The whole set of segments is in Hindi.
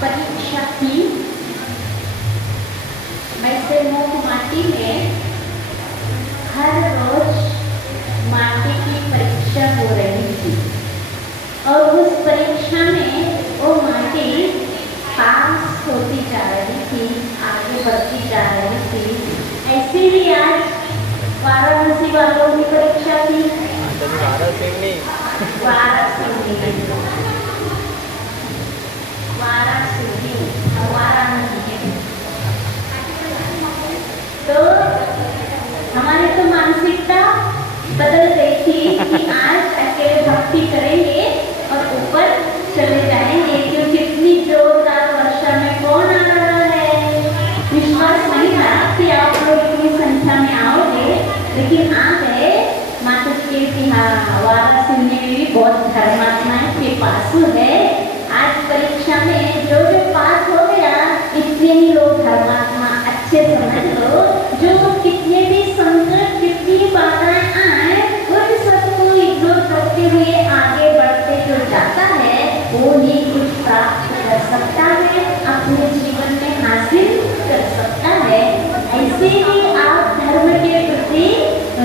परीक्षा की। वैसे मूक माटी में हर रोज माटी की परीक्षा हो रही थी और उस परीक्षा में वो माटी पास होती जा रही थी, आगे बढ़ती जा रही थी। ऐसे ही आज वाराणसी वालों की परीक्षा थी। तो हमारी तो मानसिकता बदल गई थी कि आज अकेले भक्ति करेंगे और ऊपर चले जाएंगे, क्योंकि इतनी जोरदार वर्षा में कौन आ रहा है। विश्वास नहीं था कि आप लोग इतनी संख्या में आओगे, लेकिन आ गए। माता जी के वाराणसी में भी बहुत धर्मात्माएं के पासु है। आज परीक्षा में जो जो पास हो गया, इतने ही लोग धर्मात्मा अच्छे समझ लो, जो कितने भी संकट कितनी बाधाएं आए उन सबको इग्नोर करते हुए आगे बढ़ते जो जाता है वो ही कुछ प्राप्त कर सकता है, अपने जीवन में हासिल कर सकता है। ऐसे ही आप धर्म के प्रति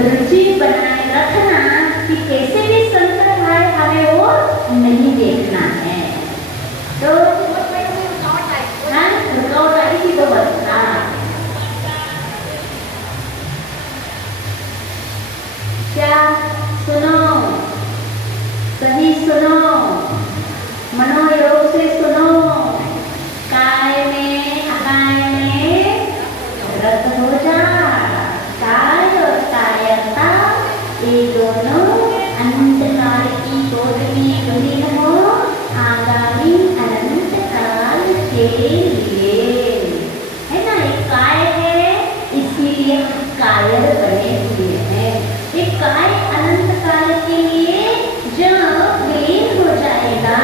रुचि बनाए रखना कि कैसे भी संकट आए हमें वो नहीं देखना है। तो रुकावट आई थी तो बता क्या सुनो, सही सुनो, मनोयोग से सुनो। काय में अकाय में रत हो जा। काय और कायरता ये दोनों अंतकाल की गोद में गमीन हो आगामी अनंत काल के लिए, है ना। एक काय है इसीलिए हम कायर बने हुए हैं। एक काय अनंत काल के लिए जब विलीन हो जाएगा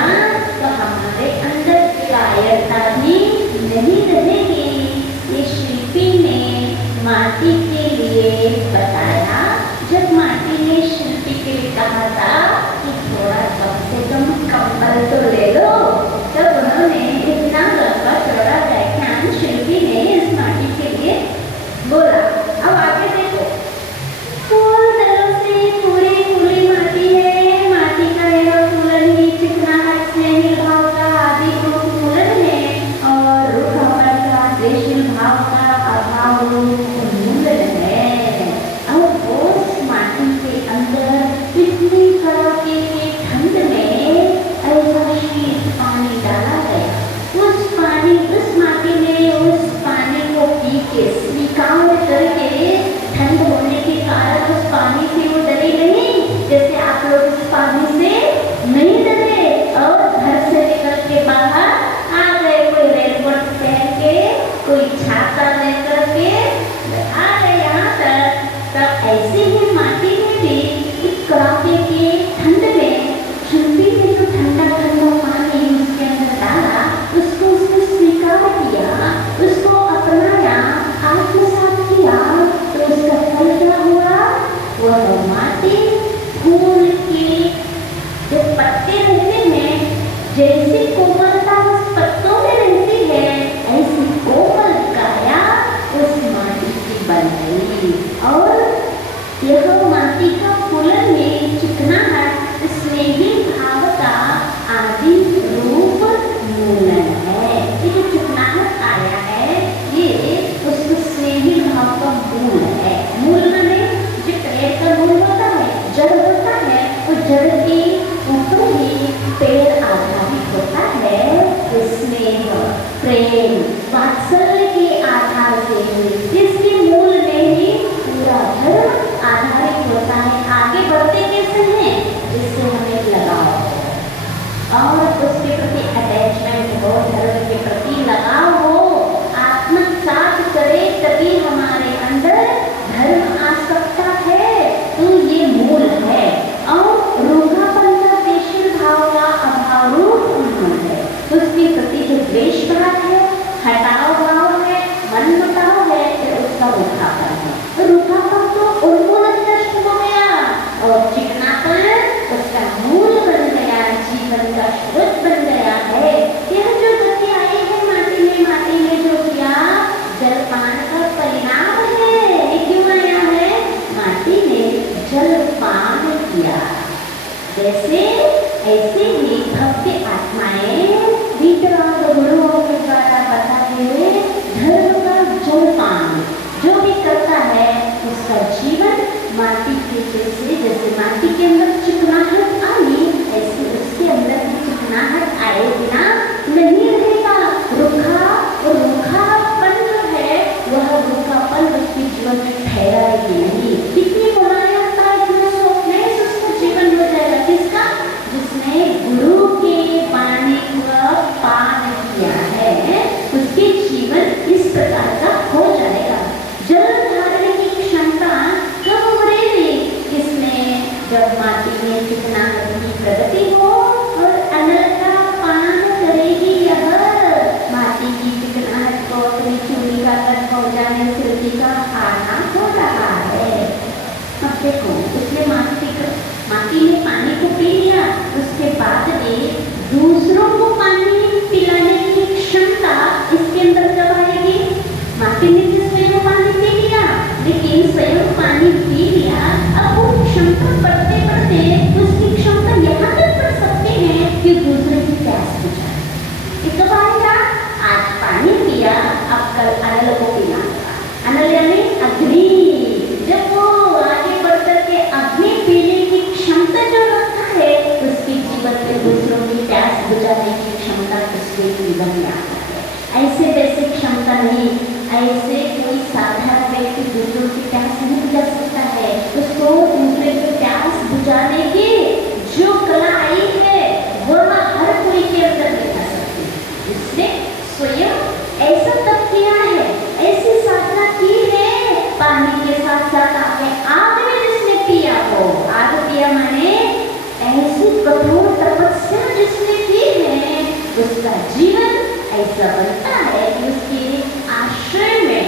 तो हमारे अंदर कायरता भी नहीं रहेगी। ये शिल्पी ने माटी के लिए बताया। जब माटी ने शिल्पी के लिए कहा था कि थोड़ा कम से कम कंबल तो ले लो, तब उन्होंने इतना लंबा चौड़ा व्याख्यान शिल्पी ने इस माटी के लिए बोला। अब आगे देखो, फूल दलों से पूरी खुली माटी है। माटी का यह फूलन ही चिकनाहट स्नेही भाव का आदि रूप फूलन है और रूखापन का द्वेषी भाव का अभाव मूलन है। अब उस माटी के अंदर इतनी कड़ाके के ठंड में ऐसा शीत पानी डाला गया। उस माटी में उस पानी को पी के स्वीकार करके ठंड होने के कारण उस पानी से वो डरे नहीं, जैसे आप लोग इस पानी से नहीं डरे और घर से निकल के बाहर आ गए, कोई रेनकोट पहन के, कोई छाता लेकर के आ गए यहाँ तक। तब ऐसे ही माटी में भी इस कड़ाके के ठंड में शिल्पी ने जो ठंडा ठंडा पानी उसके अंदर डाला, उसको उसने स्वीकार किया, उसको अपनाया, आत्मसात किया, तो उसका फल क्या हुआ। वह माटी फूल के जो पत्ते रहते हैं, जैसी कोमलता उस पत्तों में रहती है, ऐसी कोमल काया उस माटी की बन गई। और यह माटी का फूलन में चिकनाहट स्नेही भाव का आदि रूप मूलन है। ये जो चिकनाहट आया है ये उस स्नेही भाव का मूल है। मूल माने जो पेड़ का मूल होता है, जड़ होता है, वो जड़ के ऊपर ही पेड़ आधारित होता है। ऐसे ही भक्ति आत्माएं वितराग गुरुओं के द्वारा बताए हुए धर्म का जलपान जो भी करता है उसका जीवन माटी के जैसे माटी के अंदर चिकनाहट आई ऐसे उसके अंदर भी चिकनाहट आए बिना नहीं रहेगा। रूखापन जो है वह रूखापन उसके जीवन में ठहराएगी नहीं। कितनी मुलायमता इतना सॉफ्टनेस उसका जीवन हो जाएगा। किसका? जिसने गुरु के पानी का पान किया है उसके जीवन इस प्रकार का हो जाएगा। जल धारण की क्षमता कब बढ़ेगी? इसमें जब माटी में चिकनाहट की प्रगति हो और अनल का पान करेगी। यह माटी की चिकनाहट को अपनी चूड़ी का तक पहुँचाने से का आना हो रहा है। अब देखो उसने माटी ने पानी को पी लिया, उसके बाद में दूसरों को पानी पिलाने की क्षमता इसके अंदर कब आएगी? माटी ने तो स्वयं पानी पी लिया, लेकिन स्वयं पानी पी लिया। अब वो क्षमता बढ़ते बढ़ते उसकी क्षमता यहाँ तक बढ़ सकती है कि दूसरे की प्यास बुझाए। कब आएगा? आज पानी पिया, अब कल अनल को पीना होगा। अनल यानी अग्नि। जब वो आगे बढ़ करके अग्नि पीने की क्षमता जो रखता है उसके जीवन में दूसरों की प्यास बुझाने की क्षमता उसके जीवन में आता है। ऐसे वैसे क्षमता नहीं, ऐसे कोई साधारण व्यक्ति दूसरों की प्यास नहीं बुझा सकता है। उसको दूसरे की प्यास बुझाने की जो कला आई है वह हर कोई के अंदर दिखा सकती है। इसने स्वयं ऐसा तब किया है, ऐसी साधना की है। पानी के साथ साथ आपने आग में जिसने पिया हो, आग पिया माने ऐसी कठोर तपस्या जिसने की है उसका जीवन ऐसा बनता है कि उसके आश्रय में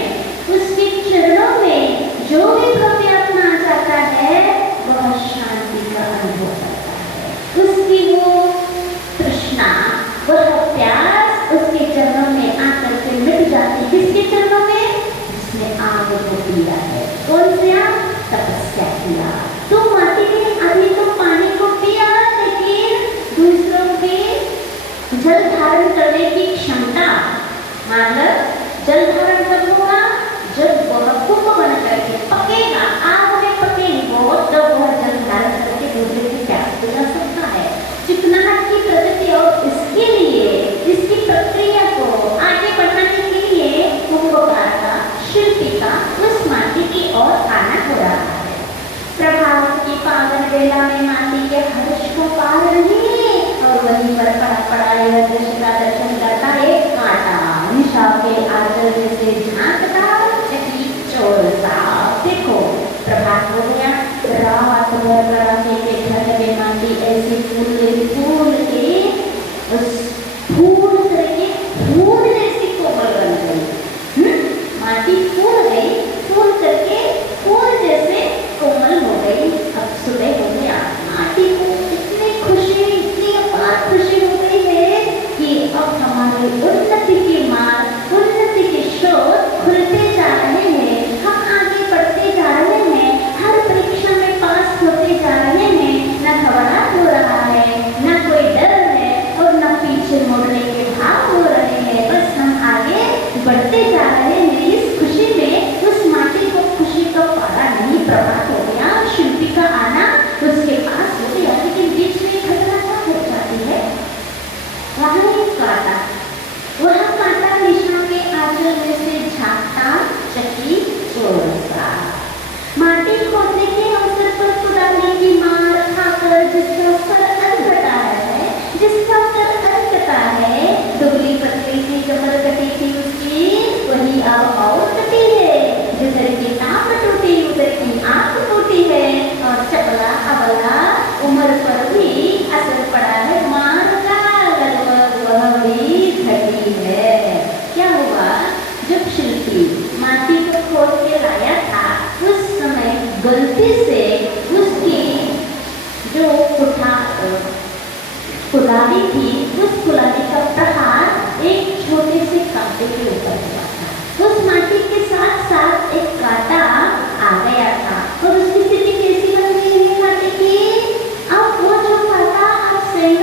उसके चरणों में जो भी भव्य अपना जाता है वह शांति का अनुभव करता है। उसकी वो तृष्णा वह प्यास उसके चरणों में आकर के मिट जाती। किसके चरणों में? जिसने आग को पिया है। कौन सी आग? तपस्या किया। तो माटी ने अभी तो पानी को पिया, लेकिन दूसरों के जल धारण करने की क्षमता, मतलब जल धारण कब होगा? जब वह कुंभ बन करके पकेगा, आग में पकेगा तब वह जल धारण करके दूसरे की प्यास बुझा सकता है। चिकनाहट की प्रगति और इसके लिए इसकी प्रक्रिया को आगे बढ़ाने के लिए कुंभकार का, शिल्पी का उस माटी की ओर आना हो रहा है। प्रभात की पावन वेला में माटी के हर्ष को पा रही और वहीं पर पड़ा यह दृश्य का दर्शन करता एक कांटा निशा के आंचल में से झांकता चकी चोर सा। देखो प्रभात हो गया, रात भर कड़ाके के ठंड में माटी ऐसी फूल के उस फूल करके फूल जैसी कोमल बन गई। माटी फूल गई, फूल करके फूल जैसे कोमल हो गई। अब सुबह हो गया, माटी को इतनी खुशी, इतनी अपार खुशी हो गई है कि अब हमारे उन्नति के मार्ग, उन्नति के स्रोत खुलते जा रहे हैं। हम आगे बढ़ते जा रहे हैं, हर परीक्षा में पास होते जा रहे हैं। न घबराहट हो रहा है, न कोई डर है और न पीछे मुड़ने के भाव हो रहे हैं। बस हम आगे बढ़ते जा रहे हैं। इस खुशी में उस माटी को खुशी का पारा नहीं। प्रभात हो गया, शिल्पी का आना उसके पास हो गया, लेकिन बीच में घटना क्या हो जाती है? वहाँ एक कांटा, वह कांटा निशा के आंचल में से झांकता चकी चोर सा। माटी खोदने के अवसर पर कुदाली की मार खाकर जिसका सर अनकटा है, जिसका सर अनकटा है, दुबली पतली सी कमर कटी थी उसकी, वही अब और कटी है। जिधर की टांग टूटी उधर की आंख टूटी है और चपला अबला उम्र पर भी असर पड़ा है। मार का लगभग वह भी घटी है। क्या हुआ? जब शिल्पी माटी को खोद के लाया था उस समय गलती से उसकी जो कुल्हाड़ी थी उस कुल्हाड़ी का प्रहार एक छोटे से कांटे के ऊपर हुआ था। उस माटी के साथ साथ एक कांटा आ गया था और उसकी स्थिति कैसी बन गई है कांटे की? अब वो जो कांटा आप सही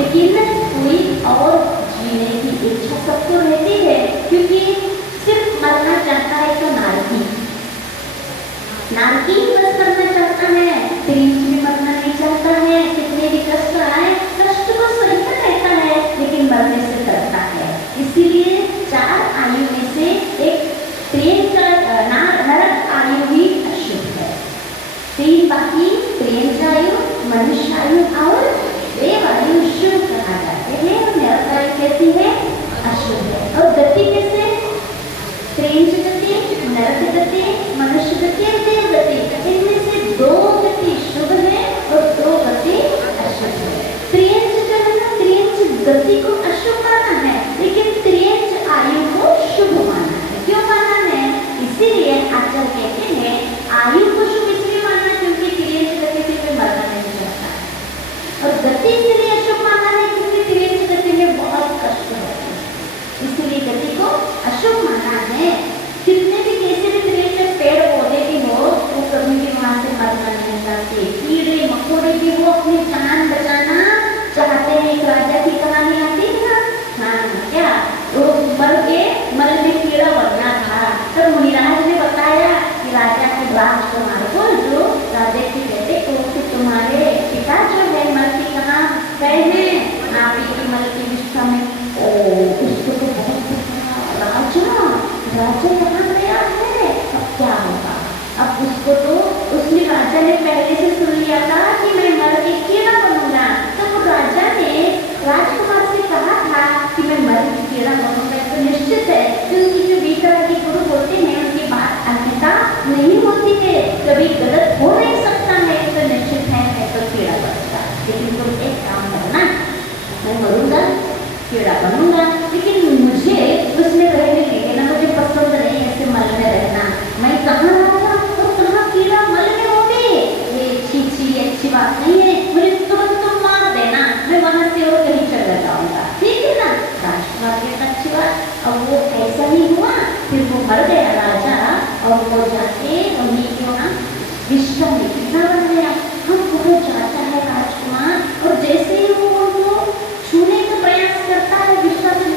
लेकिन कोई और जीने की इच्छा सबको रहती है, क्योंकि सिर्फ मरना चाहता है तो नारकी नारकी ही बस मरना चाहता है, प्रेम में मरना नहीं चाहता है। कितने भी कष्ट आए, कष्ट को सहता रहता है, लेकिन मरने से डरता है। इसीलिए 4 आयु में से एक प्रेम का नरक आयु ही अशुभ है। 3 बाकी प्रेम आयु, मनुष्य आयु और देव आयु शुभ कहा जाते हैं। नरक आयु कैसी है? अशुभ है। और गति कैसे? प्रेम गति, नरक गति, मनुष्य गति और देव गति। इनमें से 2 गति शुभ है और 2 गति अशुभ है। त्रियंच गति को अशुभ माना है, लेकिन त्रियंच आयु को शुभ माना है। क्यों माना है? इसीलिए आचार्य कहते हैं आयु को शुभ इसलिए माना क्योंकि त्रियंच गति से कोई मरना नहीं चाहता, और गति इसलिए अशुभ माना है क्योंकि त्रियंच गति में बहुत कष्ट है, इसलिए गति को अशुभ माना है। कितने भी कैसे भी तरह के पेड़ पौधे भी हो, वो कभी भी वहां से मरना नहीं चाहते। कीड़े मकोड़े भी वो अपनी जान बचाना चाहते हैं। एक राजा की कहानी आती है ना, हाँ क्या, वो मर के मल में कीड़ा बनना था, तो मुनिराज ने बताया कि राजा के राजकुमार को, जो राजा के बेटे को, कि तुम्हारे पिता जो है मल की कहाँ गए हैं, नापी की मल की विष्ठा में। उसको तो बहुत राजा कहाँ गया है, अब क्या होगा? अब उसको तो उसने राजा ने पहले से सुन लिया था कि मैं मर के कीड़ा बनूंगा, तो वो राजा ने राजकुमार से कहा था कि मैं मर के कीड़ा बनूंगा। तो निश्चित है क्योंकि जो बीता के गुरु होते हैं उनकी बात अन्यथा नहीं होती है, कभी गलत हो नहीं सकता है, तो निश्चित है मैं तो कीड़ा बनूंगा। लेकिन तुम एक काम करना, मैं मरूंगा कीड़ा बनूंगा, लेकिन मुझे उसमें रहने के देना, मुझे पसंद नहीं ऐसे मल में रहना। मैं कहाँ रहूंगा और कहाँ कीड़ा मल में होंगे, ये अच्छी बात नहीं है, मुझे तुरंत तुम मार देना, मैं वहां से और कहीं चला जाऊंगा, ठीक है ना? राजकुमार की अच्छी बात। और वो ऐसा ही हुआ, फिर वो मर गया राजा, और वो जाके उन्हीं के वहाँ विश्व में कितना बन गया। हम वो जाता है राजकुमार, और जैसे ही वो छूने का प्रयास करता है विश्व में,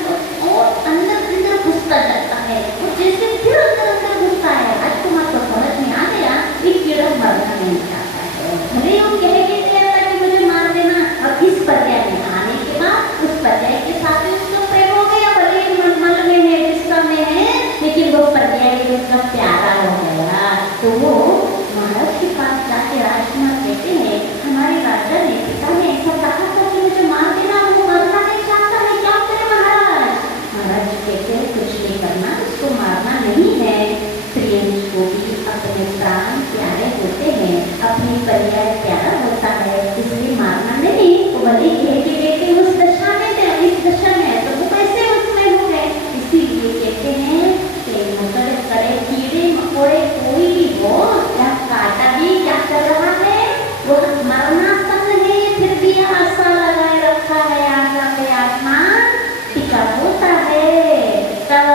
और अंदर घुसता जाता है, और जैसे फिर अंदर घुसता है, राजकुमार को समझ में आ गया कि कीड़ा मरना नहीं चाहता है। भले वो कह के दिया था कि मुझे मार देना, और इस पर्याय में आने के बाद उस पर्याय के साथ उसका प्रेम हो गया। भले मल में है, विश्व में है, लेकिन वो पर्याय उसका प्यारा हो गया। तो वो महाराज के पास जाके राजकुमार कहते हैं हमारे राजा ने, पिता ने ऐसा कहा था कि मुझे मार देना, वो मरना नहीं चाहता है, क्या करें महाराज? महाराज कहते हैं कुछ नहीं करना, उसको मारना नहीं है। प्रियंश को भी अपने प्राण प्यारे होते हैं, अपनी पर्याय प्यारा होता है, इसलिए मारना नहीं। वो भले कहते कहते उस दशा में थे, इस दशा में तो वो कैसे उसमें हो गए। इसीलिए कहते हैं कि मकर करे कीड़े मकोड़े कोई भी हो, या काटा भी क्या कर रहा है, वो मरना संग है, फिर भी आशा लगाए रखा है, आशा पे आसमान टिका होता है। तन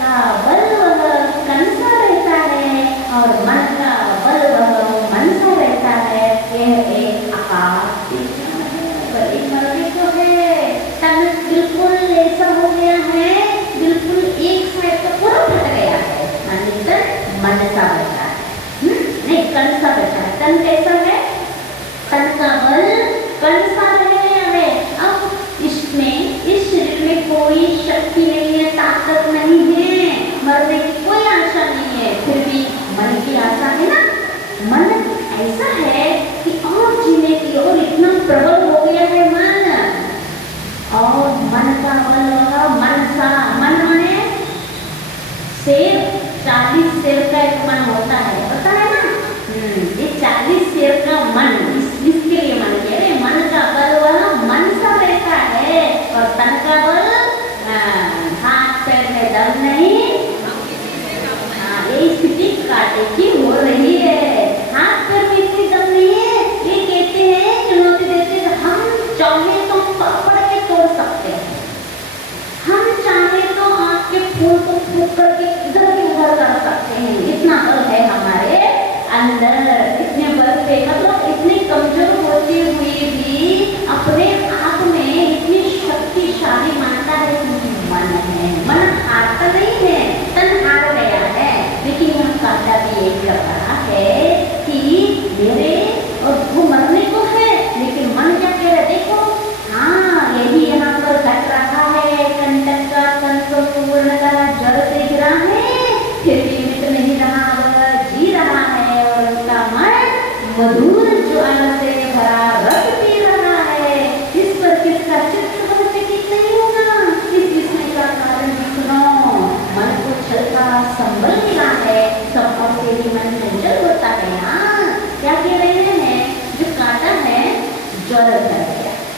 का बल वह कंसा रहता है, और मन का बल वह मनसा रहता है। यह एक आकाश बड़ी मरने को है। तन बिल्कुल ऐसा हो गया है, बिल्कुल एक साइड का पूरा फट गया है, मानी तन मनसा बचा है, नहीं कंसा बचा है। तन कैसा है? तन का बल कंसा रह गया है। अब इसमें इस शरीर में कोई शक्ति नहीं है, ताकत नहीं है, मरने की कोई आशा नहीं है, फिर भी मन की आशा है ना। मन ऐसा है कि और जीने की और इतना प्रबल हो गया है मन, और मन का बल होगा मनसा। मन माने शेर, 40 शेर का एक मन होता है, पता है ना? ये 40 शेर का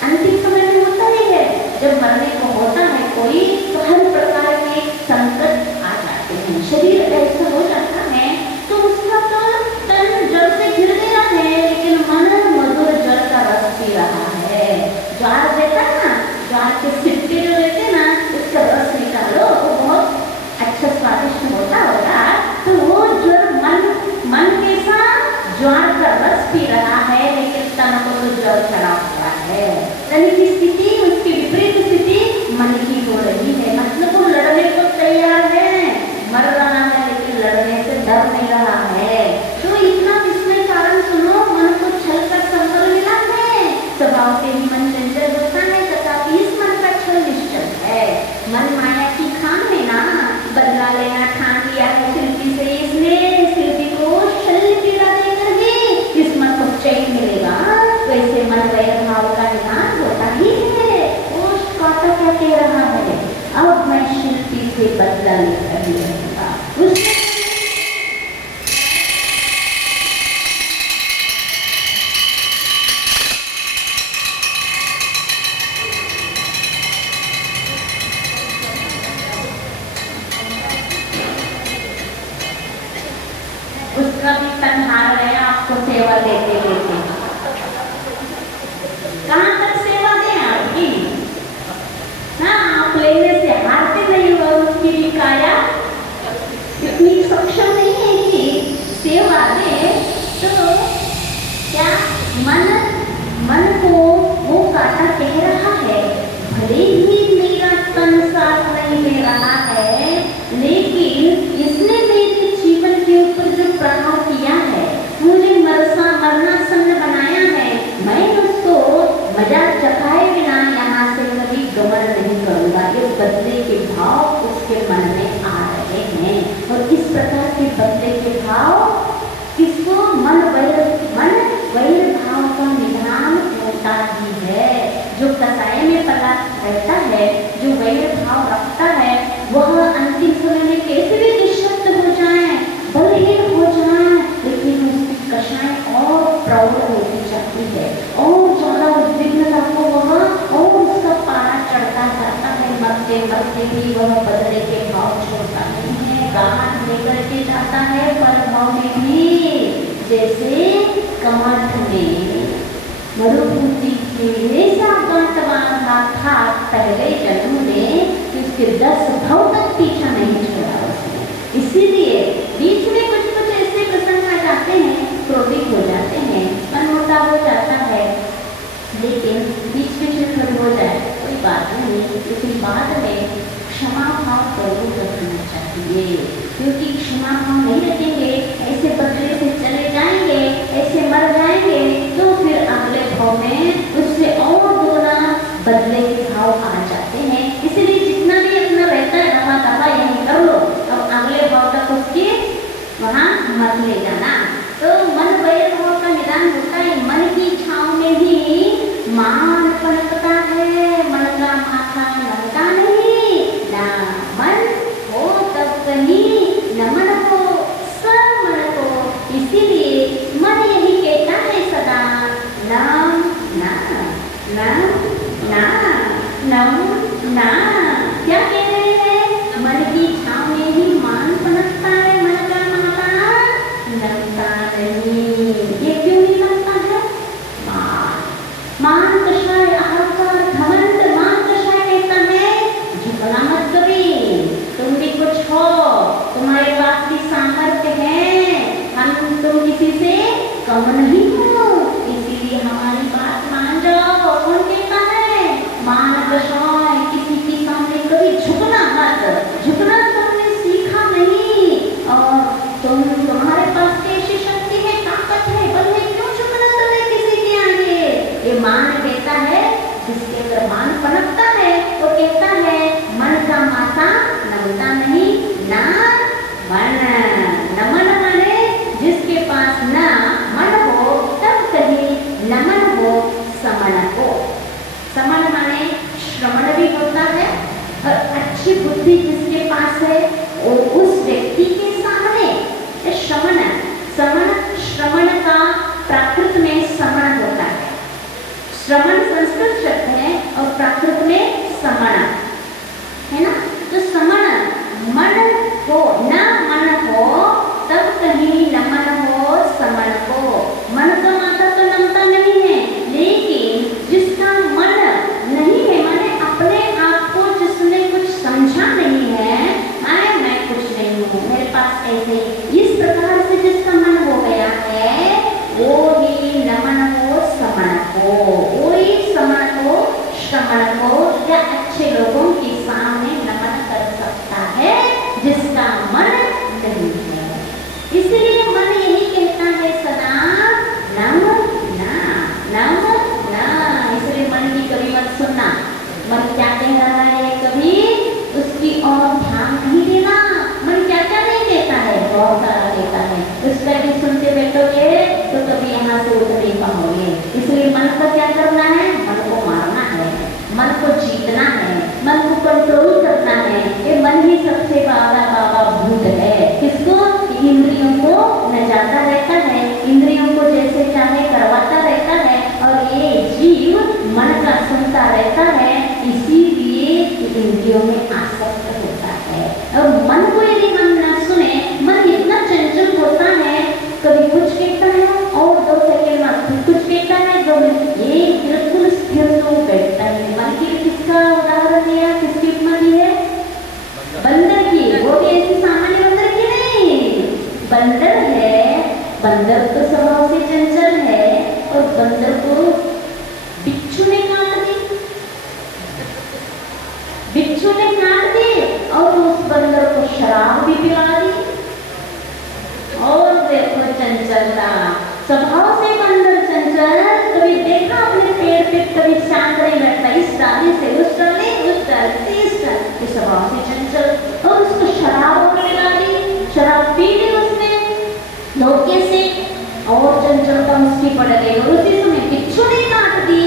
अंतिम समय में होता ही है, जब मरने को होता है कोई तो हर प्रकार के संकट आ जाते हैं, शरीर ऐसा हो जाता है तो उसका तो तन जड़ से गिर गया है, लेकिन मन मधुर जल का रस पी रहा है। ज्वार देता है ना, ज्वार के सिट्टे जो रहते ना, उसका रस निकालो तो बहुत अच्छा स्वादिष्ट होता होगा। तो वो जो मन के साथ ज्वार का रस पी रहा है, लेकिन तन को तो जल चढ़ा हुआ है। तन की स्थिति, उसकी विपरीत स्थिति मन की हो रही है। मतलब वो लड़ने को तैयार है, मर रहा है लेकिन लड़ने से डर नहीं रहा है। तो इतना इसमें कारण सुनो, मन को छल का संबल मिला है। स्वभाव से ही मन चंचल होता है, तथापि इस मन का छल निश्चल है। मन माया की खान में ना बदला लेना ठान लिया है शिल्पी से, इसने शिल्पी को शल्य पीड़ा देकर भी इस मन को चैन मिलेगा। वैसे मन वैर भाव का निदान होता ही है। वो काका क्या कह रहा है, अब मैं शिल्पी से बदला लेकर ही रहूंगा। उसका भी तन हार गया आपको सेवा देते देते। कहाँ तक सेवा दें आपकी? हाँ, आप लेने से हारते नहीं हो, उसकी भी काया इतनी सक्षम नहीं है कि सेवा दे। तो क्या मन को वो काटा कह रहा है, भले ही मेरा तन साथ नहीं दे रहा है, लेकिन इसने मेरे जीवन के ऊपर जो प्रभाव किया है, मुझे मरनासन्न बनाया है, मैं उसको मजा चखाए बिना यहाँ से कभी गमन नहीं करूँगा। ये बदले के भाव उसके मन में आ रहे हैं, और इस प्रकार के बदले के भाव किसको? मन वैर भाव का निधान होता ही है। जो कसाय में पला रहता है, जो वैर भाव रखता है, वह अंतिम समय में कैसे भी निःशब्द हो जाए, बलहीन हो जाए, लेकिन उसकी कषाय और प्रौढ़ होती जाती है, और ज्यादा उद्विग्नता को वह और उसका पारा चढ़ता जाता है। मरते मरते भी वह बदले के भाव छोड़ता नहीं है, गांठ लेकर के जाता है पर भाव में भी। जैसे कमठ में मरुभूमि के गांठ बांधा था पहले जन्म में, उसके 10 भाव तक पीछा नहीं छोड़ा उसने। इसीलिए बीच में कुछ ऐसे प्रसंग आ जाते हैं, क्रोधित हो जाते हैं, मनमोटा हो जाता है, लेकिन बीच में खड़ी हो जाए कोई बात नहीं, लेकिन बाद में क्षमा भाव जरूर रखना चाहिए। क्योंकि क्षमा भाव नहीं रखेंगे, ऐसे बदले से चले जाएंगे, ऐसे मर जाएंगे, तो फिर अगले भाव में उससे और दोना बदले के भाव आ जाते हैं। इसलिए जितना भी अपना रहता है दफा यही कर लो, अब अगले भाव तक उसकी वहाँ मत ले जाना। तो मन वैर भाव का निदान होता है। मन की छाँव में ही मान पनपता है, मन का माथा नमता नहीं। ना मन हो तब कहीं न मन हो सब मन को, इसीलिए मन यही कहता है सदा नाम ना नाम ना नम ना। क्या कह रहे हैं? मन की छाँव में ही मान पनपता है, मन का माथा नमता नहीं। ये क्यों नहीं नमता है? मान कषाय अहंकार घमंड, मान कषाय कहता है झुकना मत कभी, तुम भी कुछ हो, तुम्हारे पास भी सामर्थ्य है, तुम किसी से कम नहीं हो, इसीलिए हमारी बात मान जाओ। कौन कहता है? मान कषाय, किसी के सामने कभी झुकना मत। झुकना तुमने सीखा नहीं, और तुम्हारे पास कैसी शक्ति है, ताकत है, बल है, क्यों झुकना तुम्हें किसी के आगे? ये मान कहता है, जिसके अंदर मान पनपता है वो कहता है मन का माथा नमता नहीं। ना मन, नमन माने जिसके पास ना मन हो तब कहीं नमन हो समन हो। समन माने श्रवण भी होता है, और अच्छी बुद्धि जिसके पास है वो उस व्यक्ति के सामने श्रवण का प्राकृत में समन होता है। श्रवण संस्कृत शब्द है और प्राकृत में समण है ना। तो समण मन को न मन हो तब कहीं नमन हो समण को। मन का माता तो नमता नहीं है, लेकिन जिसका मन नहीं है, माने अपने आप को जिसने कुछ समझा नहीं है, मैं कुछ नहीं हूँ, मेरे पास ऐसे इस प्रकार से जिसका मन हो गया है, वो ही नमन हो समण को, वो ही समण को श्रमण को या अच्छे लोगों के सामने नमन कर सकता है जिसका मन नहीं है। इसलिए मन यही कहता है सदा नम ना नम ना। इसलिए मन की कभी मत सुनना, मन क्या कह रहा है कभी उसकी और ध्यान नहीं देना। मन क्या क्या नहीं देता है, बहुत सारा देता है, उसका भी सुनते बैठोगे तो कभी यहाँ से उठ नहीं पाओगे। इसलिए मन को क्या करना है, मन को मारना है, मन को जीतना है, मन को कंट्रोल करना है। ये मन ही सबसे बड़ा भूत है। किसको? इंद्रियों को नचाता रहता है, इंद्रियों को जैसे चाहे करवाता रहता है, और ये जीव मन का सुनता रहता है, इसीलिए इंद्रियों में आसक्त होता है। और मन को यदि हम न सुने, मन इतना चंचल होता है, कभी कुछ कहता है और 2 सेकंड में कुछ कहता है, 2 मिनट ये बिल्कुल स्थिर तो बैठता है। मन की किसका उदाहरण दिया, किसकी उपमा दी है? बंदर की। वो भी ऐसी सामान्य बंदर की नहीं, बंदर है। बंदर तो स्वभाव से चंचल है, और बंदर को बिच्छू ने काट दी, बिच्छू ने काट दी और उस बंदर को शराब भी पिला दी। और देखो चंचलता, स्वभाव से बंदर चंचल। कभी देखा अपने पेड़ पे कभी शांत नहीं बैठता, इस डाली से उस डाली, उस डाली से इस डाली, इस स्वभाव से चंचल। और उसको शराब पिला दी, शराब पी ली उसने धोखे से, और चंचलता उसकी बढ़ गई। और उसी समय बिच्छू ने काट दी,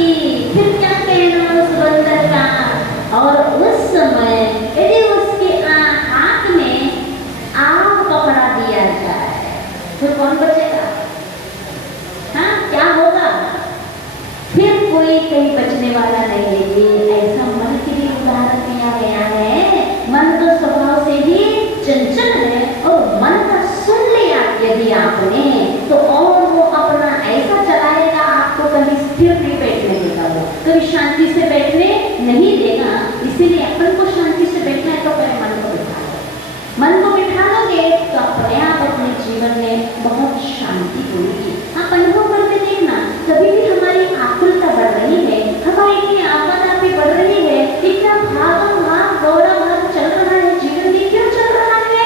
फिर क्या कहना उस बंदर का। और उस समय यदि उसके हाथ में आग पकड़ा दिया जाए तो कौन बचेगा? हाँ, क्या होगा? फिर कोई कहीं बचने वाला नहीं है। ऐसा मन के लिए उदाहरण दिया गया है। मन तो स्वभाव से ही चंचल है, और मन का सुन लिया यदि आपने, तो और वो अपना ऐसा चलाएगा, आपको कभी स्थिर नहीं बैठने देगा, वो कभी शांति से बैठने नहीं देगा। इसीलिए अपन को शांति से बैठना है तो पहले मन को बिठा लो। मन को बिठा लोगे तो अपने आप अपने जीवन में बहुत शांति होगी। आप अनुभव करके देखना, कभी भी हमारी आकुलता बढ़ रही है, हमारी इतनी आपदा भी बढ़ रही है, इतना भागम भाग दौड़ा भाग चल रहा है जीवन में, क्यों चल रहा है?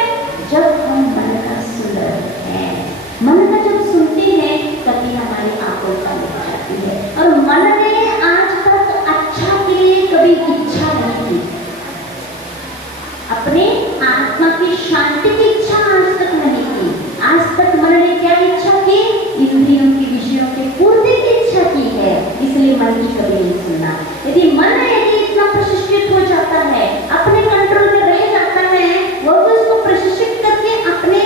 जब हम मन का सुन रहे हैं। मन का जब सुनते हैं तभी हमारी आकुलता मिट जाती है। और मन ने आज तक अच्छा के लिए कभी इच्छा नहीं की, अपने आत्मा की शांति की इच्छा आज तक नहीं की। आज तक मन ने क्या इच्छा की? इंद्रियों की विषयों के पूर्ति की इच्छा की है। इसलिए मन की कभी नहीं सुनना। यदि मन इतना प्रशिक्षित हो जाता है, अपने कंट्रोल में रह जाता है, वो भी उसको प्रशिक्षित करके अपने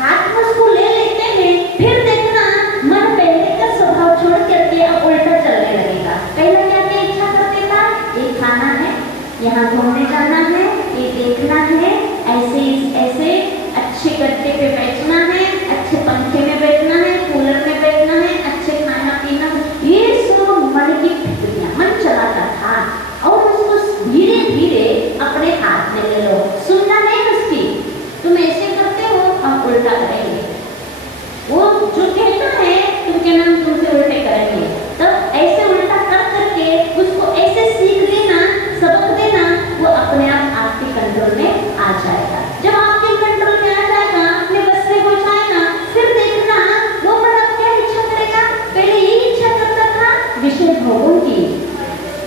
हाथ में उसको ले लेते हैं, फिर देखना मन पहले का स्वभाव छोड़ करके अब उल्टा चलने लगेगा। पहले क्या क्या इच्छा करते था? ये खाना है, यहाँ घूमने जाना है, ये देखना है, ऐसे अच्छे गद्दे पे बैठना है, अच्छे पंखे में बैठना है, कूलर में बैठना है, अच्छे खाना पीना, ये सब मन की फिक्रियां मन चलाता था। और उसको धीरे धीरे अपने हाथ में ले लो, सुनना नहीं उसकी, तुम ऐसे करते हो हम उल्टा करेंगे, वो जो कहता है तुम के नाम तुमसे उल्टे करेंगे। तब ऐसे उल्टा कर करके उसको ऐसे सीख देना, सबक देना, वो अपने आप आपके कंट्रोल में आ जाएगा। जब आपके कंट्रोल में आ जाएगा, अपने बस से हो जाएगा, फिर देखना वो मन अब क्या इच्छा करेगा। पहले ये इच्छा करता था विषय भोगों की,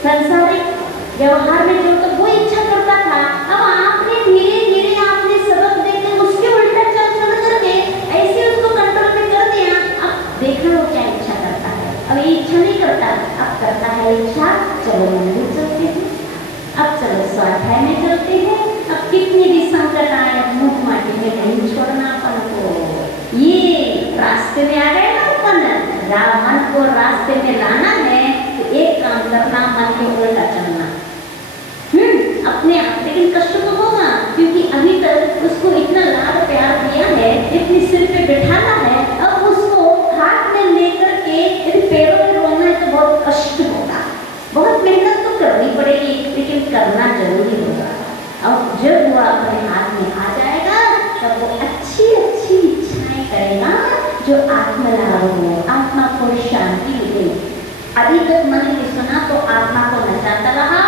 संसारिक व्यवहार में जो तो वो इच्छा करता था। अब आपने धीरे धीरे आपने सबक देकर उसके उल्टा चल करके ऐसे उसको कंट्रोल में कर दिया। अब देखना वो क्या इच्छा करता है। अब ये इच्छा नहीं करता, अब करता है इच्छा, चलो मंदिर चलते हैं, अब चलो स्वाध्याय में चलते हैं। अब कितनी भी संकट आए, मुंह माटी में नहीं छोड़ना अपन को। ये रास्ते में आ गए ना अपन, मन को रास्ते में लाना है तो एक काम करना करना, मन के उल्टा चलना। अपने आप, लेकिन कष्ट तो होगा, क्योंकि अभी तक उसको इतना लाड प्यार दिया है, इतनी सिर पे बिठाना है, अब उसको हाथ में लेकर के यदि पैरों में रोना है तो बहुत कष्ट होगा, बहुत मेहनत तो करनी पड़ेगी, लेकिन करना जरूरी होगा। अब जब वो अपने हाथ में आ जाएगा तब वो अच्छी अच्छी इच्छाएं करेगा जो आत्मलाभ हो, आत्मा को शांति मिलेगी। अभी तक मन ने सुना तो आत्मा को नचाता रहा,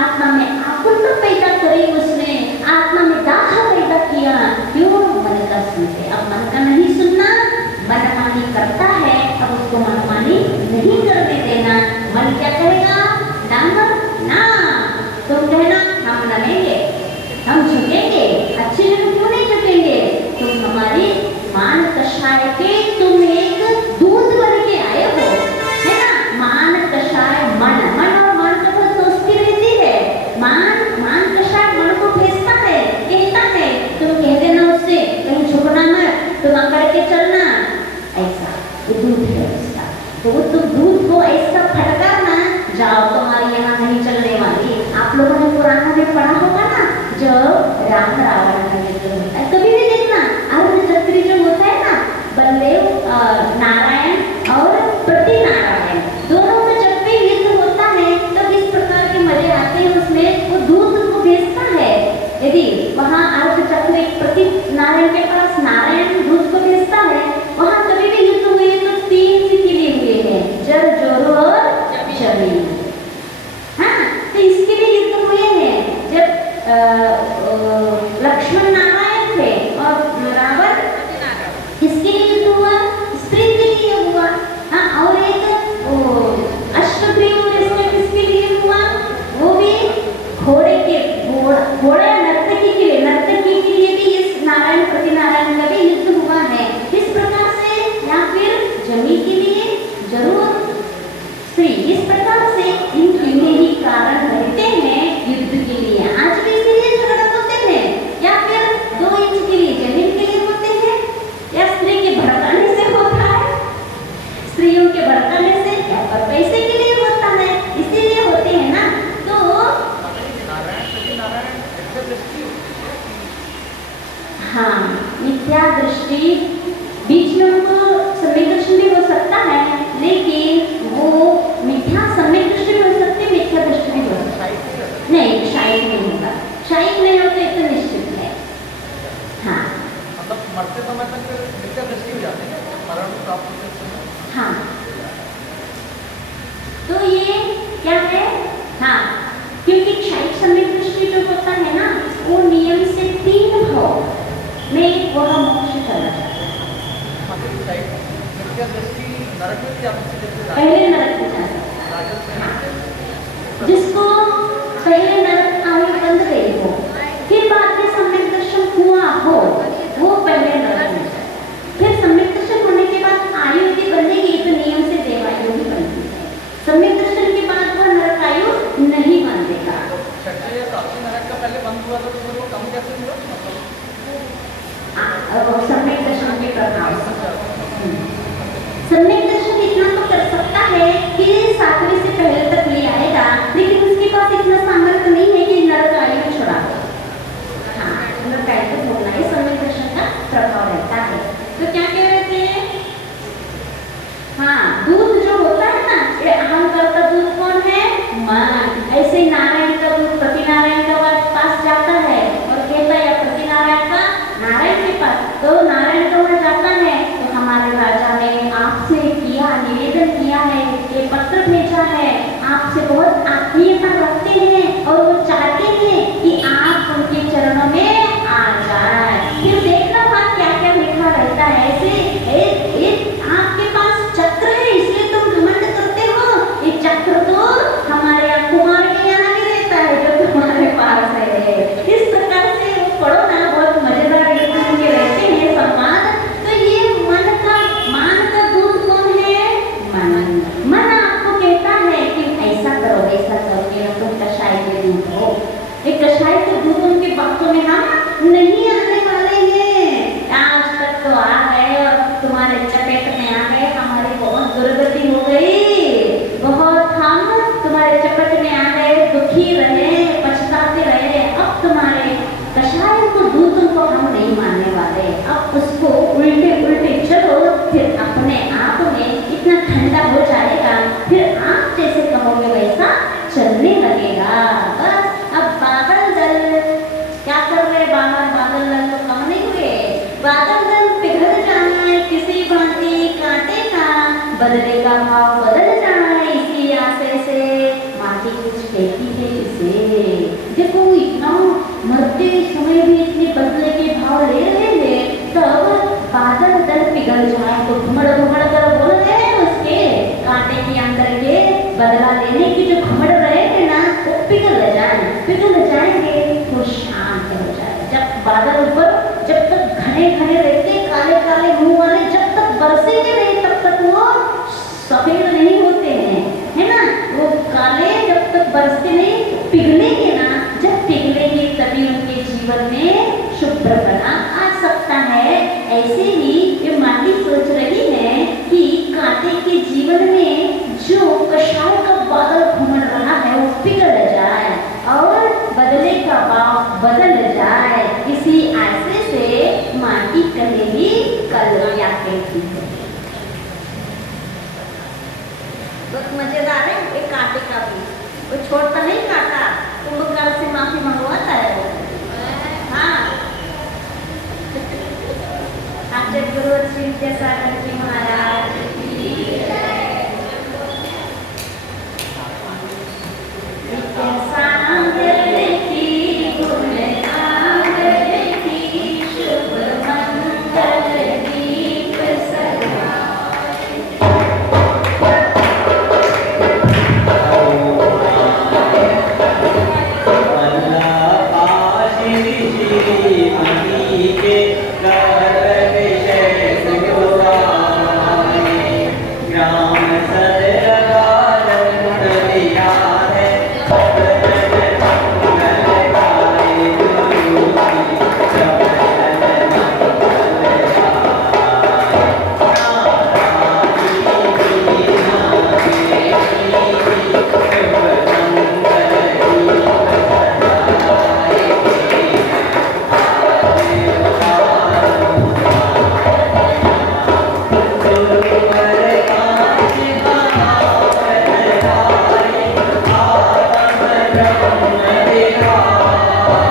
आत्मा में आकुलता पैदा करी उसने, आत्मा में दाह पैदा किया, क्यों? मन का सुनते। अब मन का नहीं सुनना, मनमानी करता है, अब उसको मनमानी नहीं करने देना। मन क्या कहेगा? ना, तुम कहना हम न लेंगे, हम झुकेंगे, अच्छे लोग क्यों नहीं झुकेंगे? तुम हमारी मान कषाय के तुम एक दूध बन के आए हो, है ना? मान कषाय मन और मन तो बहुत दोस्ती रहती है। मान कषाय मन को भेजता है, कहता है तुम कह देना उससे कहीं झुकना मत, तुम अकड़ के चलना, ऐसा वो दूध है उसका। तो तुम दूध को ऐसा फटकारना, जाओ तुम्हारी यहाँ नहीं चलने वाली। आप लोगों ने पुराण में पढ़ा होगा ना, जब राम रावण का युद्ध होता है, कभी भी देखना अर्ध चक्री जो होता है ना, बलदेव नारायण और प्रति नारायण दोनों में जब भी युद्ध होता है तब इस प्रकार के मजे आते हैं। उसमें वो दूध को भेजता है, यदि वहाँ अर्ध चक्री प्रति नारायण के पास नारायण दूध को भेजता है, वहाँ कभी भी युद्ध हुए तो 3 सिक्के हुए हैं, जल, जोरो और जमीन। हाँ, तो इसके लिए युद्ध हुए हैं। जब लक्ष्मण नारायण थे और रावण, किसके लिए युद्ध हुआ? स्त्री के लिए हुआ। हाँ, और एक अश्वग्रीव इसमें किसके लिए हुआ? वो भी घोड़े नर्तकी के लिए, नर्तकी के लिए भी इस नारायण प्रति नारायण का भी युद्ध हुआ है। इस प्रकार से, या फिर जमी के लिए जरूर स्त्री, इस प्रकार से इन तीनों ही कारण रहते हैं युद्ध के लिए। आज भी इसीलिए झगड़ा होते हैं, या फिर 2 इंच के लिए जमीन के लिए होते हैं, या स्त्री के भड़काने से होता है, स्त्रियों के भड़काने से, या पर पैसे के लिए होता है, इसीलिए होते हैं ना। तो हाँ, मिथ्या दृष्टि बीच में उनको सम्यक दृष्टि भी हो सकता है, लेकिन वो मिथ्या सम्यक दृष्टि भी हो सकती है, मिथ्या दृष्टि भी हो सकती है। नहीं, शायद नहीं होगा, शायद नहीं हो तो ये तो निश्चित है। हाँ, मतलब मरते समय तक मिथ्या दृष्टि हो जाती है, मरण प्राप्त होते समय। हाँ, तो ये क्या है? हाँ, क्योंकि क्षयिक सम्यक दृष्टि जो होता है ना, वो नियम से 3 भाव में वह मोक्ष चला जाता है। मिथ्या दृष्टि नरक में भी पहले नरक में जा सकता है, जिसको पहले नरक आयु बंद गई हो, फिर बाद में सम्यक दर्शन हुआ हो, वो पहले नरक में जाए। फिर सम्यक दर्शन होने के बाद आयु यदि बंधेगी तो नियम से देवायु भी बनती है। सम्यक दर्शन के बाद वह नरक आयु नहीं बंधेगा। नरक का पहले बंद हुआ तो वो कम कैसे हुआ? सम्यक दर्शन के प्रभाव से सम्यक दर्शन इतना तो कर सकता है कि 7वीं से पहले तक ले आएगा, लेकिन उसके पास इतना सामर्थ्य नहीं है कि नरक आयु छुड़ा दे। हाँ, नरक आयु होना है, सम्यक दर्शन का प्रभाव रहता है। तो क्या कह रहे थे? हाँ, दूध जो होता है ना, ये अहंकार का दूध कौन है? मन। ऐसे ही नारायण का दूध प्रति नारायण का पास जाता है और कहता है प्रति नारायण का नारायण के पास, तो नारायण का वहाँ जाता है तो हमारे राजा ने आपसे किया, निवेदन किया है, ये पत्र भेजा है, आपसे बहुत आत्मीयता रखते हैं और वो चाहते हैं कि आप उनके चरणों में आ जाए। फिर देखना वहाँ क्या क्या लिखा रहता है। ऐसे एक आपके पास चक्र है, इसलिए तुम घमंड करते हो, ये चक्र तो हमारे कुमार के यहाँ भी रहता है जो तुम्हारे पास है। इस प्रकार से वो पढ़ो ना, बहुत मजेदार के रहते हैं संवाद। तो ये मन का दूध कौन है? मन आपको कहता है कि ऐसा करो, ऐसा करो, मेरा तुम कषाय के दूध हो। एक कषाय के दूध उनके वक्तों में हम नहीं आने वाले हैं। आज तक तो आ गए और तुम्हारे चपेट में आ गए, हमारी बहुत दुर्गति हो गई, बहुत हम तुम्हारे चपेट वैसा चलने लगेगा। बस अब बादल दल क्या कर रहे, बादल दल तो कम नहीं हुए, बादल दल पिघल जाए किसी भांति कांटे का, बदले का भाव बदल जाए इसी आशे से, माटी कुछ कहती है इसे। देखो इतना मरते समय भी इतने बदले के भाव ले रहे थे, तब बादल दल पिघल जाए तो घुमड़ घुमड़ कर बोल रहे हैं उसके कांटे के अंदर के बदला लेने की जो घुमड़ रहे थे ना, वो पिघल जाएंगे तो शांत हो जाए। जब बादल ऊपर जब तक घने घने रहते, काले काले मुंह वाले, जब तक बरसेंगे नहीं तब तक वो सफेद नहीं होते हैं, है ना। वो काले जब तक बरसते नहीं, पिघलेंगे ना, जब पिघलेंगे तभी उनके जीवन में शुभ्रपना आ सकता है। ऐसे ही ये माटी सोच रही है कि कांटे के जीवन में जो कषाय का बादल घूमड़ रहा है वो पिघल जाए और बदले का भाव बदल जाए, इसी आशे से माटी कहेगी कल क्या कहती है। बहुत मजेदार है ये कांटे का भी, वो छोड़ता नहीं कांटा, कुंभकार से माफी मंगवाता है वो। हाँ, आचार्य गुरु श्री विद्यासागर जी